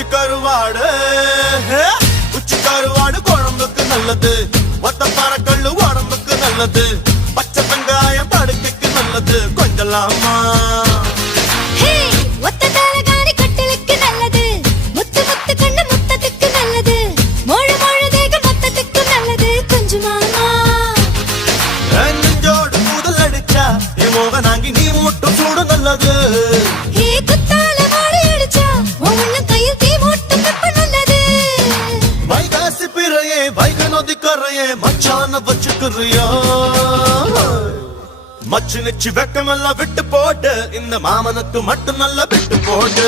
உச்சி கருவாடு உச்சி கருவாடு குழம்புக்கு நல்லது, ஒத்த பறக்கல்லு உடம்புக்கு நல்லது, பச்சை வெங்காயம் படுக்கைக்கு நல்லது. கொஞ்சலாமா நெஞ்சோடு கூதல் அடிச்சா என் மோகனாங்கி நீ மட்டும் சூடு நல்லது. வைகாசி பிறையே வைகை நதி கரையே மச்சான வச்சுக்கிறியா, மச்சு நிச்சு வெக்கமெல்லாம் விட்டு போட்டு இந்த மாமனுக்கு மட்டும் நல்லா விட்டு போட்டு.